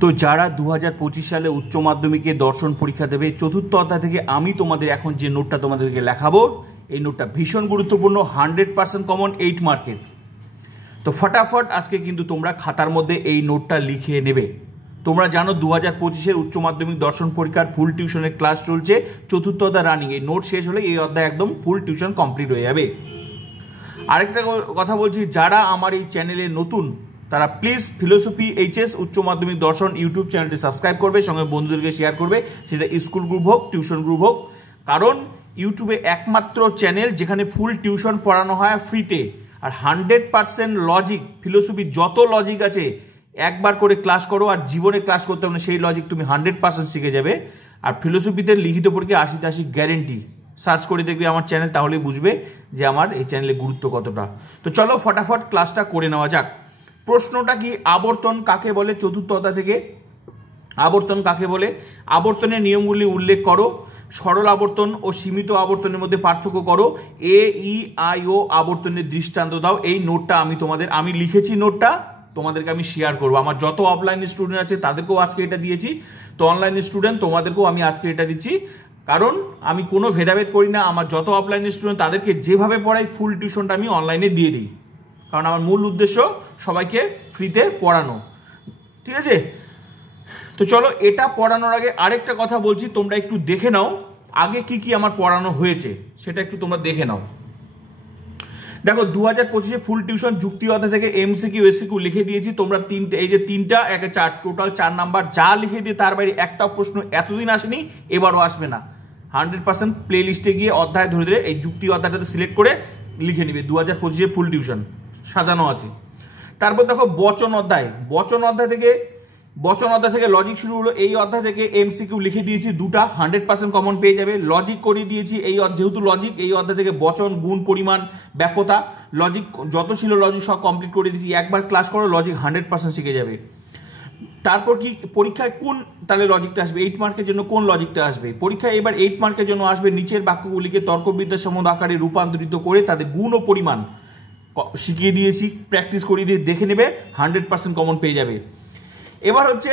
তো যারা 2025 সালে উচ্চ মাধ্যমিকে দর্শন পরীক্ষা দেবে চতুর্থ অধ্যায় থেকে আমি তোমাদের এখন যে নোটটা তোমাদেরকে লেখাবো, এই নোটটা ভীষণ গুরুত্বপূর্ণ, 100% কমন, 8 মার্কের। তো ফটাফট আজকে কিন্তু তোমরা খাতার মধ্যে এই নোটটা লিখে নেবে। তোমরা জানো 2025-এর উচ্চ মাধ্যমিক দর্শন পরীক্ষার ফুল টিউশনের ক্লাস চলছে, চতুর্থ অধ্যায় রানিং। এই নোট শেষ হলে এই অধ্যায় একদম ফুল টিউশন কমপ্লিট হয়ে যাবে। আরেকটা কথা বলছি, যারা আমার এই চ্যানেলে নতুন তারা প্লিজ ফিলোসফি এইচএস উচ্চ মাধ্যমিক দর্শন ইউটিউব চ্যানেলটি সাবস্ক্রাইব করবে, সঙ্গে বন্ধুদেরকে শেয়ার করবে, সেটা স্কুল গ্রুপ হোক টিউশন গ্রুপ হোক। কারণ ইউটিউবে একমাত্র চ্যানেল যেখানে ফুল টিউশন পড়ানো হয় ফ্রিতে, আর 100% লজিক, ফিলোসফি যত লজিক আছে একবার করে ক্লাস করো, আর জীবনে ক্লাস করতে হবে না, সেই লজিক তুমি 100% শিখে যাবে। আর ফিলোসফিতে লিখিত পরীক্ষা 80-80 গ্যারেন্টি। সার্চ করে দেখবে আমার চ্যানেল, তাহলে বুঝবে যে আমার এই চ্যানেলের গুরুত্ব কতটা। তো চলো ফটাফট ক্লাসটা করে নেওয়া যাক। প্রশ্নটা কি, আবর্তন কাকে বলে? চতুর্থ অধ্যায় থেকে আবর্তন কাকে বলে, আবর্তনের নিয়মগুলি উল্লেখ করো, সরল আবর্তন ও সীমিত আবর্তনের মধ্যে পার্থক্য করো, AEIO আবর্তনের দৃষ্টান্ত দাও। এই নোটটা আমি লিখেছি, নোটটা তোমাদেরকে আমি শেয়ার করবো। আমার যত অফলাইন স্টুডেন্ট আছে তাদেরকেও আজকে এটা দিয়েছি, তো অনলাইন স্টুডেন্ট তোমাদেরকেও আমি আজকে এটা দিচ্ছি। কারণ আমি কোনো ভেদাভেদ করি না, আমার যত অফলাইন স্টুডেন্ট তাদেরকে যেভাবে পড়াই ফুল টিউশনটা আমি অনলাইনে দিয়ে দিই। কারণ আমার মূল উদ্দেশ্য সবাইকে ফ্রিতে পড়ানো, ঠিক আছে? তো চলো, এটা পড়ানোর আগে আরেকটা কথা বলছি, তোমরা একটু দেখে নাও আগে কি কি আমার পড়ানো হয়েছে, সেটা একটু তোমরা দেখে নাও। দেখো 2025-এ ফুল টিউশন যুক্তি অধ্যায় থেকে MCQ SCQ লিখে দিয়েছি। তোমরা এই যে 3টা 4 টোটাল 4 নাম্বার যা লিখে দিয়ে তার বাইরে একটা প্রশ্ন এতদিন আসেনি, এবারও আসবে না। 100% প্লে লিস্টে গিয়ে অধ্যায় ধরে ধরে এই যুক্তি অধ্যায়টাতে সিলেক্ট করে লিখে নিবে। 2025-এ ফুল টিউশন সাজানো আছে। তারপর দেখো বচন অধ্যায় থেকে লজিক শুরু হলো। এই অধ্যায় থেকে MCQ লিখে দিয়েছি দুটা, 100% কমন পেয়ে যাবে। লজিক করিয়ে দিয়েছি, যেহেতু লজিক, এই অধ্যায় থেকে বচন, গুণ, পরিমাণ, ব্যাপ্যতা, লজিক যত ছিল লজিক সব কমপ্লিট করে দিয়েছি। একবার ক্লাস করো, লজিক 100% শিখে যাবে। তারপর কি, পরীক্ষায় কোন তাহলে লজিকটা আসবে, 8 মার্কের জন্য কোন লজিকটা আসবে পরীক্ষায়? এবার 8 মার্কের জন্য আসবে নিচের বাক্যগুলিকে তর্কবিদ্যা সম্বন্ধ আকারে রূপান্তরিত করে তাদের গুণ ও পরিমাণ শিখিয়ে দিয়েছি, প্র্যাকটিস করিয়ে দিয়ে দেখে নেবে, 100% কমন পেয়ে যাবে। এবার হচ্ছে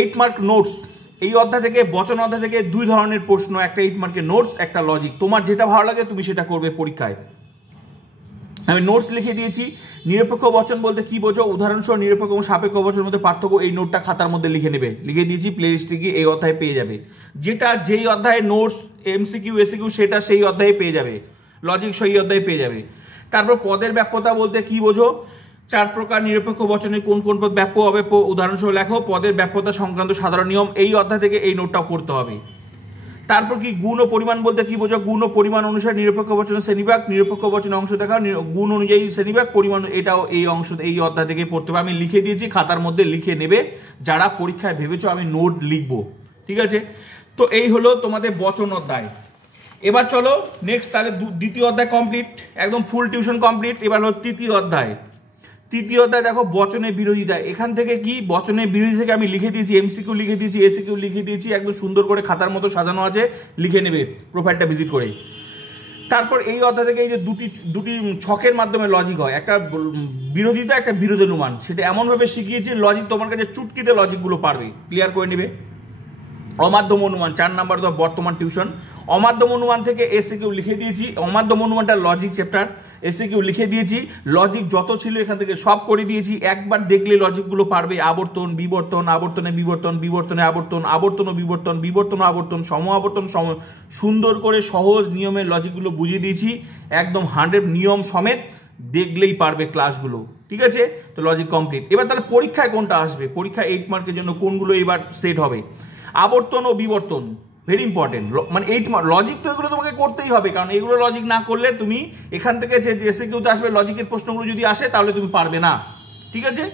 8 মার্ক নোটস। এই অধ্যায় থেকে, বচন অধ্যায় থেকে 2 ধরনের প্রশ্ন, একটা 8 মার্কের নোটস, একটা লজিক। তোমার যেটা ভালো লাগে তুমি সেটা করবে পরীক্ষায়। আমি নোটস লিখে দিয়েছি। নিরপেক্ষ বচন বলতে কি বোঝো, উদাহরণসহ নিরপেক্ষ এবং সাপেক্ষ বচনের মধ্যে পার্থক্য, এই নোটটা খাতার মধ্যে লিখে নেবে। লিখে দিয়েছি, প্লে লিস্টে গিয়ে এই অধ্যায়ে পেয়ে যাবে। যেই অধ্যায়ে নোটস MCQ SCQ সেটা সেই অধ্যায়ে পেয়ে যাবে, লজিক সেই অধ্যায়ে পেয়ে যাবে। তারপর পদের ব্যাপ্যতা বলতে কি বোঝো, 4 প্রকার নিরপেক্ষ বচনে কোন কোন পদ ব্যাপ্য অব্যাপ্য, উদাহরণসহ লেখো। পদের ব্যাপ্যতা সংক্রান্ত সাধারণ নিয়ম, এই অধ্যায় থেকে এই নোটটা পড়তে হবে। তারপর কি, গুণ ও পরিমাণ বলতে কি বোঝো, গুণ ও পরিমাণ অনুসারে নিরপেক্ষ বচনের শ্রেণীবিভাগ, নিরপেক্ষ বচনের অংশ দেখা, গুণ অনুযায়ী শ্রেণীবিভাগ, পরিমাণ, এটাও এই অধ্যায় থেকে পড়তে হবে। আমি লিখে দিয়েছি, খাতার মধ্যে লিখে নেবে যারা পরীক্ষায় ভেবেছো আমি নোট লিখবো, ঠিক আছে? তো এই হলো তোমাদের বচন অধ্যায়। এবার চলো নেক্সট, তাহলে দ্বিতীয় অধ্যায় কমপ্লিট, একদম ফুল টিউশন কমপ্লিট। এবার হলো তৃতীয় অধ্যায় দেখো বচনের বিরোধিতা। এখান থেকে কি, বচনের বিরোধী থেকে আমি লিখে দিয়েছি, MCQ লিখে দিয়েছি, SCQ লিখে দিয়েছি, একদম সুন্দর করে খাতার মতো সাজানো আছে, লিখে নেবে প্রোফাইলটা ভিজিট করে। তারপর এই অধ্যায় থেকে এই যে দুটি ছকের মাধ্যমে লজিক হয়, একটা বিরোধিতা, একটা বিরোধানুমান, সেটা এমনভাবে শিখিয়েছি লজিক তোমার কাছে চুটকিতে লজিকগুলো পারবে, ক্লিয়ার করে নেবে। অমাধ্যম অনুমান 4 নাম্বার বর্তমান টিউশন। অমাধ্যম অনুমান থেকে SCQ লিখে দিয়েছি, অমাধ্যম অনুমানটা লজিক চ্যাপ্টার, SCQ লিখে দিয়েছি। লজিক যত ছিল এখান থেকে সব করে দিয়েছি, একবার দেখলে লজিকগুলো পারবে। আবর্তন, বিবর্তন, আবর্তনে বিবর্তন, বিবর্তনে আবর্তন, আবর্তন ও বিবর্তন, বিবর্তন ও আবর্তন, সম আবর্তন, সুন্দর করে সহজ নিয়মের লজিকগুলো বুঝিয়ে দিয়েছি, একদম 100 নিয়ম সমেত, দেখলেই পারবে ক্লাসগুলো, ঠিক আছে? তো লজিক কমপ্লিট। এবার তাহলে পরীক্ষায় কোনটা আসবে, পরীক্ষায় 8 মার্কের জন্য কোনগুলো এবার সেট হবে? আবর্তন ও বিবর্তন, ভেরি ইম্পর্টেন্ট। মানে 8 মার্ক লজিক তো এগুলো তোমাকে করতেই হবে, কারণ এগুলো লজিক না করলে তুমি এখান থেকে যে SCQতে আসবে লজিকের প্রশ্নগুলো যদি আসে তাহলে তুমি পারবে না, ঠিক আছে?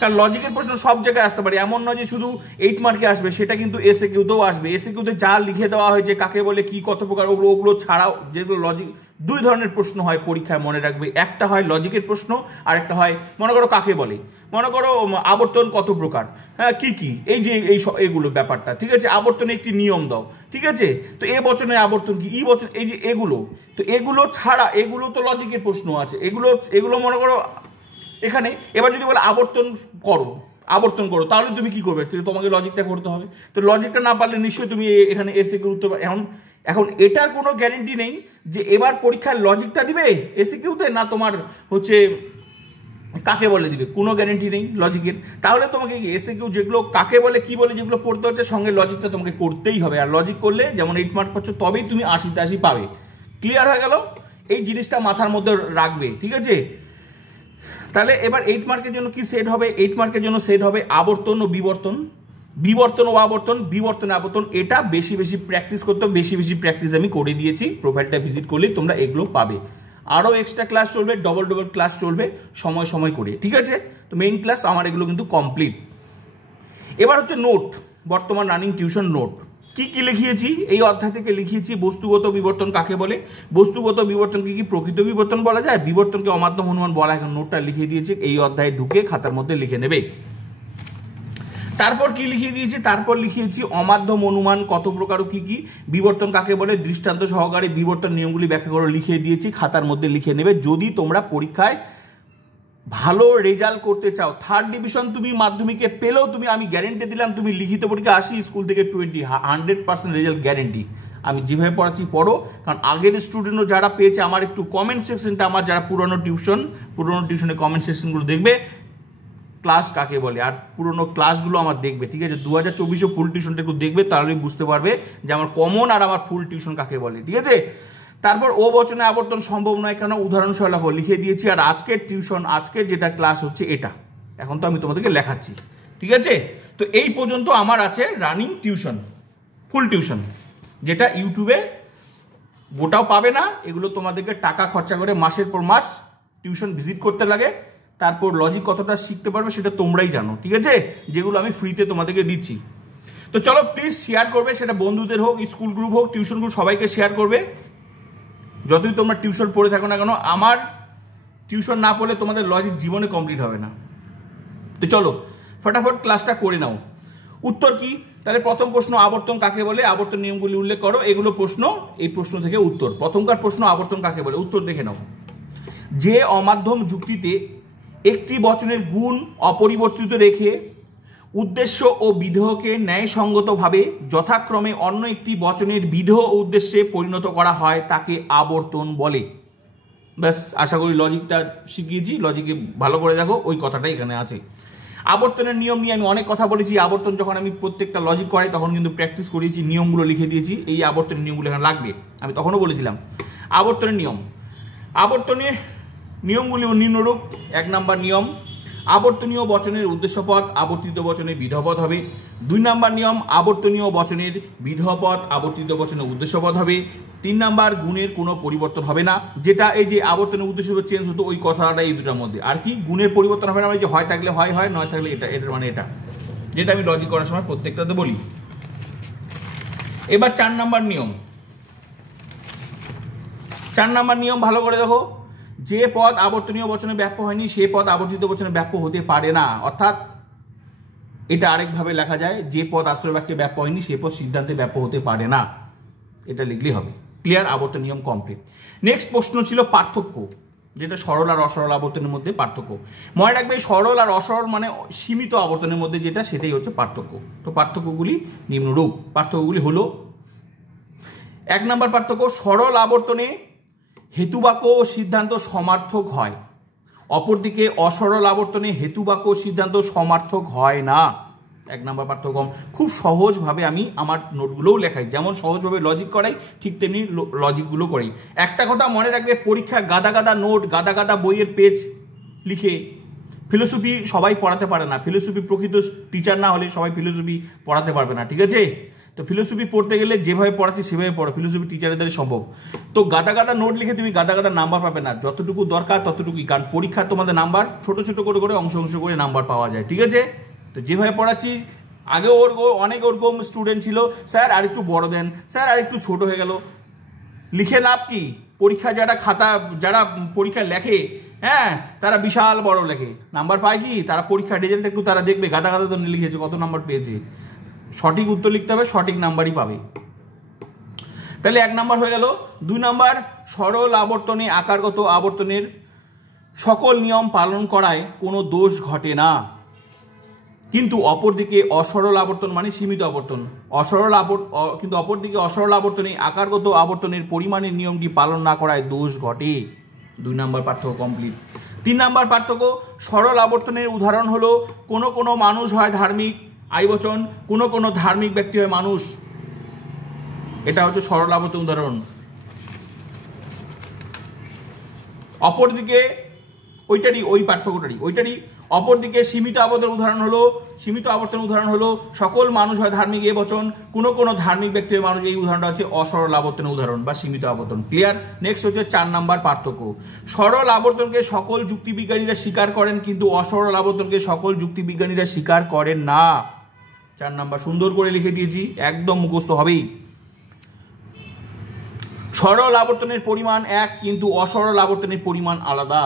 কারণ লজিকের প্রশ্ন সব জায়গায় আসতে পারে, এমন নয় যে শুধু 8 মার্কে আসবে, সেটা কিন্তু SCQতেও আসবে। SCQতে যা লিখে দেওয়া হয়েছে, কাকে বলে, কি, কত প্রকার, ওগুলো ছাড়াও যেগুলো লজিক, 2 ধরনের প্রশ্ন হয় পরীক্ষায়, মনে রাখবে। একটা হয় লজিকের প্রশ্ন, আর একটা হয় মনে করো কাকে বলে, মনে করো আবর্তন কত প্রকার, হ্যাঁ কি কি, এই যে এইগুলো ব্যাপারটা, ঠিক আছে? আবর্তনে একটি নিয়ম দাও, ঠিক আছে? তো এ বচনের আবর্তন কি, ই বচন, এই যে এগুলো, তো এগুলো ছাড়া এগুলো তো লজিকের প্রশ্ন আছে, এগুলো মনে করো এখানে। এবার যদি বলে আবর্তন করো, আবর্তন করো, তাহলে তুমি কি করবে? তোমাকে লজিকটা করতে হবে। তো লজিকটা না পারলে নিশ্চয়ই তুমি এখানে এসিকিউ উত্তর এখন এটার কোনো গ্যারেন্টি নেই যে এবার পরীক্ষার লজিকটা দিবে এসিকিউতে, না তোমার হচ্ছে কাকে বলে দিবে, কোনো গ্যারেন্টি নেই লজিকের। তাহলে তোমাকে এসিকিউ যেগুলো কাকে বলে কি বলে যেগুলো পড়তে হচ্ছে, সঙ্গে লজিকটা তোমাকে করতেই হবে। আর লজিক করলে যেমন 8 মার্ক পাচ্ছ, তবেই তুমি 80তে 80 পাবে। ক্লিয়ার হয়ে গেল? এই জিনিসটা মাথার মধ্যে রাখবে, ঠিক আছে? তাহলে এবার 8 মার্কের জন্য কি সেট হবে? 8 মার্কের জন্য সেট হবে আবর্তন ও বিবর্তন, বিবর্তন ও আবর্তন, বিবর্তন আবর্তন। এটা বেশি বেশি প্র্যাকটিস করতে হবে, বেশি বেশি প্র্যাকটিস আমি করে দিয়েছি। প্রোফাইলটা ভিজিট করলেই তোমরা এগুলো পাবে। আরও এক্সট্রা ক্লাস চলবে, ডবল ডবল ক্লাস চলবে সময় সময় করে, ঠিক আছে? তো মেইন ক্লাস আমার এগুলো কিন্তু কমপ্লিট। এবার হচ্ছে নোট, বর্তমান রানিং টিউশন নোট। কি কি লিখিয়েছি এই অধ্যায় থেকে? লিখিয়েছি বস্তুগত বিবর্তন কাকে বলে, বস্তুগত বিবর্তনকে কি প্রকৃত বিবর্তন বলা যায়, বিবর্তনকে অমাধ্যম অনুমান বলা হয়। নোটটা লিখিয়ে দিয়েছি, এই অধ্যায়ে ঢুকে খাতার মধ্যে লিখে নেবে। তারপর কি লিখিয়ে দিয়েছি? তারপর লিখিয়েছি অমাধ্যম অনুমান কত প্রকার ও কি কি, বিবর্তন কাকে বলে, দৃষ্টান্ত সহকারে বিবর্তন নিয়মগুলি ব্যাখ্যা করে লিখিয়ে দিয়েছি, খাতার মধ্যে লিখে নেবে। যদি তোমরা পরীক্ষায় ভালো রেজাল্ট করতে চাও, 3rd ডিভিশন তুমি মাধ্যমিকে পেলেও তুমি, আমি গ্যারেন্টি দিলাম, তুমি লিখিত পরীক্ষা 80, স্কুল থেকে 20, 100% রেজাল্ট গ্যারেন্টি। আমি যেভাবে পড়াচ্ছি পড়ো, কারণ আগের স্টুডেন্টও যারা পেয়েছে, আমার একটু কমেন্ট সেকশনটা, আমার যারা পুরনো টিউশনের কমেন্ট সেকশনগুলো দেখবে, ক্লাস কাকে বলে আর পুরনো ক্লাসগুলো আমার দেখবে, ঠিক আছে? 2024 ফুল টিউশনটা একটু দেখবে, তাহলে বুঝতে পারবে যে আমার কমন আর আমার ফুল টিউশন কাকে বলে, ঠিক আছে? তারপর ও বচনে আবর্তন সম্ভব নয় কেন, উদাহরণ সহ লিখে দিয়েছি। আর আজকের টিউশন, আজকের যেটা ক্লাস হচ্ছে এটা, এখন তো আমি তোমাদেরকে লেখাচ্ছি, ঠিক আছে? তো এই পর্যন্ত আমার আছে রানিং টিউশন, ফুল টিউশন, যেটা ইউটিউবে গোটাও পাবে না। এগুলো তোমাদেরকে টাকা খরচা করে মাসের পর মাস টিউশন ভিজিট করতে লাগে। তারপর লজিক কতটা শিখতে পারবে সেটা তোমরাই জানো, ঠিক আছে? যেগুলো আমি ফ্রিতে তোমাদেরকে দিচ্ছি। তো চলো প্লিজ শেয়ার করবে, সেটা বন্ধুদের হোক, স্কুল গ্রুপ হোক, টিউশন গ্রুপ, সবাইকে শেয়ার করবে। যতই তোমরা টিউশন পড়ে থাকো না কেন, আমার টিউশন না পড়লে তোমাদের লজিক জীবনে কমপ্লিট হবে না। তো চলো ফটাফট ক্লাসটা করে নাও। উত্তর কি? তাহলে প্রথম প্রশ্ন, আবর্তন কাকে বলে, আবর্তন নিয়মগুলি উল্লেখ করো। এগুলো প্রশ্ন, এই প্রশ্ন থেকে উত্তর। প্রথমকার প্রশ্ন, আবর্তন কাকে বলে, উত্তর দেখে নাও। যে অমাধ্যম যুক্তিতে একটি বচনের গুণ অপরিবর্তিত রেখে উদ্দেশ্য ও বিধেয়কে ন্যায়সঙ্গতভাবে যথাক্রমে অন্য একটি বচনের বিধেয় ও উদ্দেশ্যে পরিণত করা হয়, তাকে আবর্তন বলে। ব্যাস, আশা করি লজিকটা শিখিয়েছি। লজিকে ভালো করে দেখো, ওই কথাটাই এখানে আছে। আবর্তনের নিয়ম নিয়ে আমি অনেক কথা বলেছি। আবর্তন যখন আমি প্রত্যেকটা লজিক করাই তখন কিন্তু প্র্যাকটিস করিয়েছি, নিয়মগুলো লিখে দিয়েছি। এই আবর্তনের নিয়মগুলো এখানে লাগবে, আমি তখনও বলেছিলাম। আবর্তনের নিয়ম, আবর্তনের নিয়মগুলি নিম্নরূপ। 1 নম্বর নিয়ম, আবর্তনীয় বচনের উদ্দেশ্যপদ আবর্তিত বচনের বিধেয়পদ হবে। 2 নম্বর নিয়ম, আবর্তনীয় বচনের বিধেয়পদ আবর্তিত বচনের উদ্দেশ্যপদ হবে। 3 নম্বর, গুণের কোনো পরিবর্তন হবে না। যেটা এই যে আবর্তনের উদ্দেশ্য চেঞ্জ হতো, ওই কথাটা এই দুটার মধ্যে। আর কি, গুণের পরিবর্তন হবে না, মানে যে হয় থাকলে হয় হয়, নয় থাকলে এটা, এটার মানে এটা, যেটা আমি লজিক করার সময় প্রত্যেকটাতে বলি। এবার 4 নম্বর নিয়ম। 4 নম্বর নিয়ম ভালো করে দেখো। যে পদ আবর্তনীয় বচনে ব্যাপ্য হয়নি, সে পদ আবর্তিত বচনে ব্যাপ্য হতে পারে না। অর্থাৎ এটা আরেকভাবে লেখা যায়, যে পদ আশ্রয় বাক্যে ব্যাপ্য হয়নি, সে পদ সিদ্ধান্তে ব্যাপ্য হতে পারে না। এটা লিখলেই হবে। ক্লিয়ার? আবর্তন নিয়ম কমপ্লিট। নেক্সট প্রশ্ন ছিল পার্থক্য, যেটা সরল আর অসরল আবর্তনের মধ্যে পার্থক্য। মনে রাখবে, সরল আর অসরল মানে সীমিত আবর্তনের মধ্যে যেটা, সেটাই হচ্ছে পার্থক্য। তো পার্থক্যগুলি নিম্নরূপ। পার্থক্যগুলি হলো, 1 নম্বর পার্থক্য, সরল আবর্তনে হেতুবাক্য ও সিদ্ধান্ত সমার্থক হয়, অপরদিকে অসরল আবর্তনে হেতুবাক্য ও সিদ্ধান্ত সমার্থক হয় না। 1 নম্বর পার্থক্য। খুব সহজভাবে আমি আমার নোটগুলোও লেখাই, যেমন সহজভাবে লজিক করাই, ঠিক তেমনি লজিকগুলো করি। একটা কথা মনে রাখবে, পরীক্ষা গাদা গাদা নোট, গাদা গাদা বইয়ের পেজ লিখে ফিলোসফি সবাই পড়াতে পারে না। ফিলোসফি প্রকৃত টিচার না হলে সবাই ফিলোসফি পড়াতে পারবে না, ঠিক আছে? তো ফিলোসফি পড়তে গেলে যেভাবে পড়াচ্ছি সেভাবে পড়ো, ফিলোসফি টিচারের দ্বারা সম্ভব। তো গাদা গাদা নোট লিখে তুমি গাদা গাদা নাম্বার পাবে না, যতটুকু দরকার ততটুকুই। কারণ পরীক্ষা তোমাদের নাম্বার ছোট ছোট করে করে অংশ অংশ করে নাম্বার পাওয়া যায়, ঠিক আছে? তো যেভাবে পড়াচ্ছি, আগে অনেক ওরকম স্টুডেন্ট ছিল, স্যার আর একটু বড় দেন, স্যার আর একটু ছোট হয়ে গেল। লিখে লাভ কি? পরীক্ষা যারা পরীক্ষা লেখে, হ্যাঁ, তারা বিশাল বড় লেখে, নাম্বার পায় কি? তারা পরীক্ষার রেজাল্ট একটু তারা দেখবে, গাদা গাদা তো লিখেছে, কত নাম্বার পেয়েছে। সঠিক উত্তর লিখতে হবে, সঠিক নাম্বারই পাবে। তাহলে 1 নম্বর হয়ে গেল। 2 নম্বর, সরল আবর্তনে আকারগত আবর্তনের সকল নিয়ম পালন করায় কোনো দোষ ঘটে না। কিন্তু অপরদিকে অসরল আবর্তন মানে সীমিত আবর্তন, কিন্তু অপরদিকে অসরল আবর্তনে আকারগত আবর্তনের পরিমাণের নিয়মটি পালন না করায় দোষ ঘটে। 2 নম্বর পার্থক্য কমপ্লিট। 3 নম্বর পার্থক্য, সরল আবর্তনের উদাহরণ হলো কোনো মানুষ হয় ধার্মিক, আইবচন, কোনো ধার্মিক ব্যক্তি হয় মানুষ। এটা হচ্ছে সরল আবর্তন উদাহরণ। অপরদিকে ওই পার্থক্যটারই অপরদিকে সীমিত আবর্তন উদাহরণ হলো সকল মানুষ হয় ধার্মিক এ বচন, কোনো ধার্মিক ব্যক্তি হয় মানুষ। এই উদাহরণটা হচ্ছে অসরল আবর্তনের উদাহরণ বা সীমিত আবর্তন। ক্লিয়ার? নেক্সট হচ্ছে 4 নম্বর পার্থক্য, সরল আবর্তনকে সকল যুক্তিবিজ্ঞানীরা স্বীকার করেন কিন্তু অসরল আবর্তনকে সকল যুক্তিবিজ্ঞানীরা স্বীকার করেন না। 4 নম্বর সুন্দর করে লিখে দিয়েছি, একদম মুখস্থ হবেই। সরল আবর্তনের পরিমাণ এক কিন্তু অসরল আবর্তনের পরিমাণ আলাদা।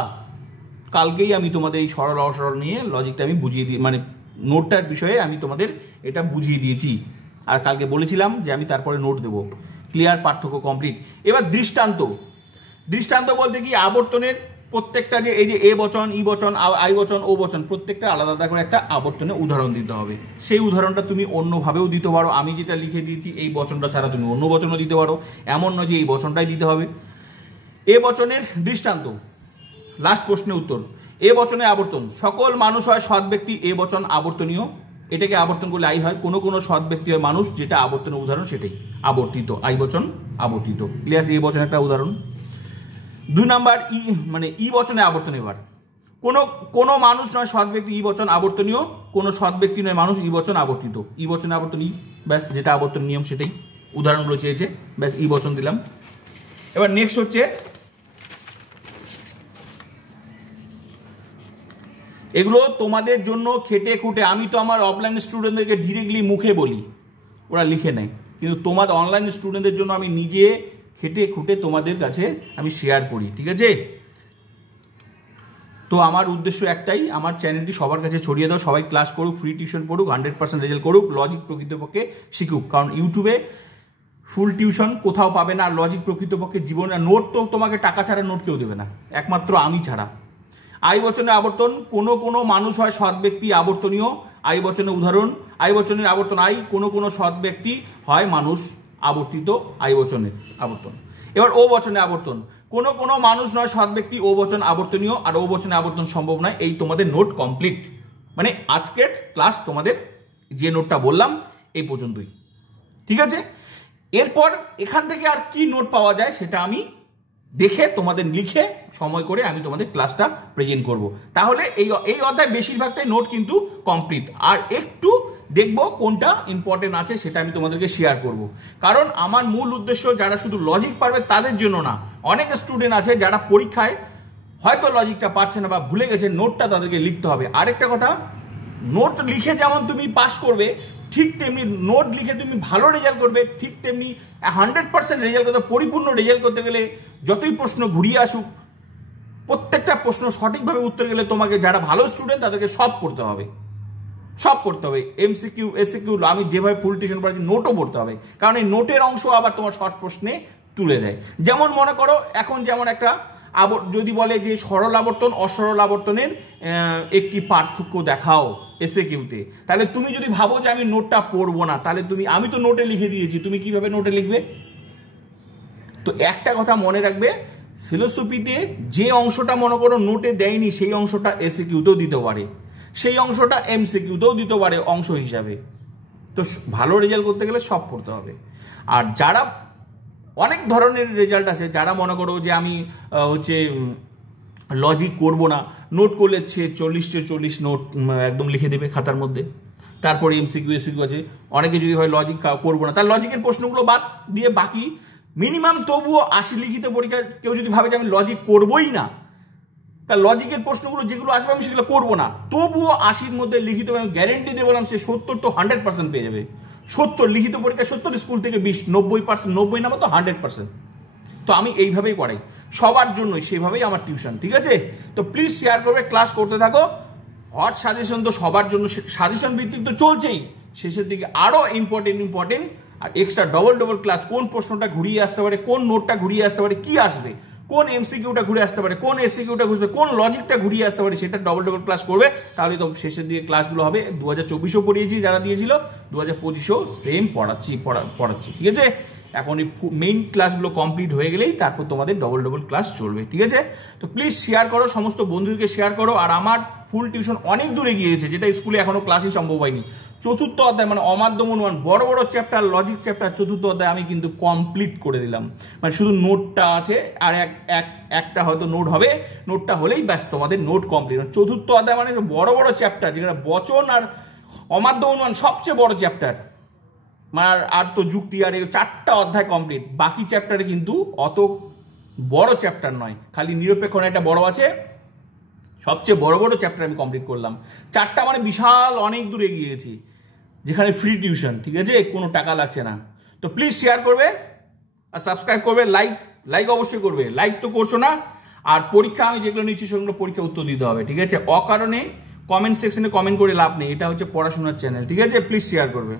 কালকেই আমি তোমাদের এই সরল অসরল নিয়ে লজিকটা আমি বুঝিয়ে দিই, মানে নোটটার বিষয়ে আমি তোমাদের এটা বুঝিয়ে দিয়েছি, আর কালকে বলেছিলাম যে আমি তারপরে নোট দেব। ক্লিয়ার? পার্থক্য কমপ্লিট। এবার দৃষ্টান্ত বলতে কি, আবর্তনের প্রত্যেকটা যে এই যে এ বচন, ই বচন, আই বচন, ও বচন, প্রত্যেকটা আলাদা আলাদা করে একটা আবর্তনের উদাহরণ দিতে হবে। সেই উদাহরণটা তুমি অন্যভাবেও দিতে পারো, আমি যেটা লিখে দিয়েছি এই বচনটা ছাড়া তুমি অন্য বচনও দিতে পারো, এমন নয় যে এই বচনটাই দিতে হবে। এ বচনের দৃষ্টান্ত, লাস্ট প্রশ্নের উত্তর। এ বচনে আবর্তন, সকল মানুষ হয় সৎ ব্যক্তি, এ বচন আবর্তনীয়, এটাকে আবর্তন করলে আই হয়, কোনো সৎ ব্যক্তি হয় মানুষ, যেটা আবর্তনের উদাহরণ সেটাই আবর্তিত, আই বচন আবর্তিত। ক্লিয়ার? এ বচন একটা উদাহরণ। 2 নাম্বার ই বচনে আবর্তন। এবার কোনো মানুষ নয় সৎ ব্যক্তি, ই বচন আবর্তনীয়, কোনো সৎ ব্যক্তি নয় মানুষ, ই বচন আবর্তিত। ই বচনে আবর্তন ব্যাস, যেটা আবর্তন নিয়ম সেটাই, উদাহরণগুলো চেয়েছে, ব্যাস ই বচন দিলাম। এবার নেক্সট হচ্ছে এগুলো তোমাদের জন্য খেটে খুঁটে, আমি তো আমার অফলাইন স্টুডেন্টদেরকে ডিরেক্টলি মুখে বলি, ওরা লিখে নেয়, কিন্তু তোমাদের অনলাইন স্টুডেন্টদের জন্য আমি নিজে খেটে খুঁটে তোমাদের কাছে আমি শেয়ার করি। ঠিক আছে? তো আমার উদ্দেশ্য একটাই, আমার চ্যানেলটি সবার কাছে ছড়িয়ে দাও, সবাই ক্লাস করুক, ফ্রি টিউশন পড়ুক, 100% রেজাল্ট করুক, লজিক প্রকৃতপক্ষে শিখুক। কারণ ইউটিউবে ফুল টিউশন কোথাও পাবে না, আর লজিক প্রকৃতপক্ষে জীবনে নোট তো তোমাকে টাকা ছাড়া নোট কেউ দেবে না, একমাত্র আমি ছাড়া। আই বচনে আবর্তন, কোনো মানুষ হয় সৎ ব্যক্তি আবর্তনীয়, আই বচনের উদাহরণ। আই বচনের আবর্তন আই, কোনো সৎ ব্যক্তি হয় মানুষ আবর্তিত, আই বচনের আবর্তন। এবার ও বচনে আবর্তন, কোনো মানুষ নয় সৎ ব্যক্তি, ও বচন আবর্তনীয়, আর ও বচনে আবর্তন সম্ভব নয়। এই তোমাদের নোট কমপ্লিট, মানে আজকের ক্লাস তোমাদের যে নোটটা বললাম এই পর্যন্তই। ঠিক আছে? এরপর এখান থেকে আর কি নোট পাওয়া যায় সেটা আমি দেখে তোমাদের লিখে সময় করে আমি তোমাদের ক্লাসটা প্রেজেন্ট করব। তাহলে এই অধ্যায় বেশিরভাগটাই নোট কিন্তু কমপ্লিট, আর একটু দেখবো কোনটা ইম্পর্টেন্ট আছে সেটা আমি তোমাদেরকে শেয়ার করব। কারণ আমার মূল উদ্দেশ্য যারা শুধু লজিক পারবে তাদের জন্য না, অনেক স্টুডেন্ট আছে যারা পরীক্ষায় হয়তো লজিকটা পারছে না বা ভুলে গেছে, নোটটা তাদেরকে লিখতে হবে। আরেকটা কথা, নোট লিখে যেমন তুমি পাস করবে, ঠিক তেমনি নোট লিখে তুমি ভালো রেজাল্ট করবে, ঠিক তেমনি 100% রেজাল্ট করতে, পরিপূর্ণ রেজাল্ট করতে গেলে যতই প্রশ্ন ঘুরিয়ে আসুক, প্রত্যেকটা প্রশ্ন সঠিকভাবে উত্তর গেলে তোমাকে, যারা ভালো স্টুডেন্ট তাদেরকে সব পড়তে হবে, এমসিকিউ এসিকিউ, আমি যেভাবে ফুল টিউশন পড়াচ্ছি নোটও পড়তে হবে, কারণ এই নোটের অংশ আবার তোমার শর্ট প্রশ্নে তুলে দেয়। যেমন মনে করো এখন যেমন একটা যদি বলে যে সরল আবর্তন অসরল আবর্তনের একটি পার্থক্য দেখাও এসএকিউতে, তাহলে তুমি যদি ভাবো যে আমি নোটটা পড়বো না, তাহলে আমি তো নোটে লিখে দিয়েছি, তুমি কিভাবে নোটে লিখবে? তো একটা কথা মনে রাখবে, ফিলোসফিতে যে অংশটা মনে করো নোটে দেয়নি সেই অংশটা এসএকিউতেও দিতে পারে, সেই অংশটা এমসিকিউতেও দিতে পারে অংশ হিসাবে। তো ভালো রেজাল্ট করতে গেলে সব পড়তে হবে। আর যারা অনেক ধরনের রেজাল্ট আছে, যারা মনে করো যে আমি লজিক করব না, নোট করলে সে 40 নোট একদম লিখে দেবে খাতার মধ্যে, তারপরে এমসিকিউ এসিকিউ আছে। অনেকে যদি হয় লজিক করবো না, তার লজিকের প্রশ্নগুলো বাদ দিয়ে বাকি মিনিমাম তবুও 80 লিখিত পরীক্ষায় কেউ যদি ভাবে যে আমি লজিক করবোই না, তার লজিকের প্রশ্নগুলো যেগুলো আসবে আমি সেগুলো করবো না, তবুও 80-র মধ্যে লিখিত আমি গ্যারেন্টি দিয়ে বললাম সে 70 তো 100% পেয়ে যাবে। 70 লিখিত পরীক্ষা 70, স্কুল থেকে 20, 90%, 90 নাম্বার তো 100%। তো আমি এইভাবেই পড়াই সবার জন্যই, সেভাবেই আমার টিউশন। ঠিক আছে? তো প্লিজ শেয়ার করবে, ক্লাস করতে থাকো। হট সাজেশন তো সবার জন্য, সাজেশন ভিত্তিক তো চলছেই, শেষের দিকে আরো ইম্পর্টেন্ট আর এক্সট্রা ডবল ক্লাস, কোন প্রশ্নটা ঘুরিয়ে আসতে পারে, কোন নোটটা ঘুরিয়ে আসতে পারে, কি আসবে, কোন এমসিকিউটা ঘুরে আসতে পারে, কোন এসসিকিউটা ঘুরবে, কোন লজিকটা ঘুরিয়ে আসতে পারে, সেটা ডবল ক্লাস করবে। তাহলে তো শেষের দিকে ক্লাসগুলো হবে। 2024-ও পড়িয়েছি যারা দিয়েছিল, 2025-ও সেম পড়াচ্ছি, ঠিক আছে। এখন এই মেইন ক্লাসগুলো কমপ্লিট হয়ে গেলেই তারপর তোমাদের ডবল ক্লাস চলবে, ঠিক আছে। তো প্লিজ শেয়ার করো, সমস্ত বন্ধুদেরকে শেয়ার করো। আর আমার ফুল টিউশন অনেক দূরে গিয়েছে, যেটা স্কুলে এখনো ক্লাসই সম্ভব হয়নি। চতুর্থ অধ্যায় মানে অমাধ্যম অনুমান, বড় বড় চ্যাপ্টার, লজিক চ্যাপ্টার চতুর্থ অধ্যায় আমি কিন্তু কমপ্লিট করে দিলাম। মানে শুধু নোটটা আছে, আর একটা হয়তো নোট হবে, নোটটা হলেই ব্যাস তোমাদের নোট কমপ্লিট। চতুর্থ অধ্যায় মানে বড় বড় চ্যাপ্টার, যেখানে বচন আর অমাধ্যম অনুমান সবচেয়ে বড় চ্যাপ্টার। আর তো যুক্তি, আর এই 4টা অধ্যায় কমপ্লিট। বাকি চ্যাপ্টারে কিন্তু অত বড় চ্যাপ্টার নয়, খালি নিরপেক্ষ একটা বড় আছে। সবচেয়ে বড় বড় চ্যাপ্টার আমি কমপ্লিট করলাম। 4টা মানে বিশাল অনেক দূর এগিয়ে গেছি, যেখানে ফ্রি টিউশন, ঠিক আছে, কোনো টাকা লাগছে না। তো প্লিজ শেয়ার করবে আর সাবস্ক্রাইব করবে, লাইক অবশ্যই করবে। লাইক তো করছো না। আর পরীক্ষা আমি যেগুলো নিচ্ছি সেগুলো পরীক্ষা উত্তর দিতে হবে, ঠিক আছে। অকারণে কমেন্ট সেকশনে কমেন্ট করে লাভ নেই, এটা হচ্ছে পড়াশোনার চ্যানেল, ঠিক আছে। প্লিজ শেয়ার করবে।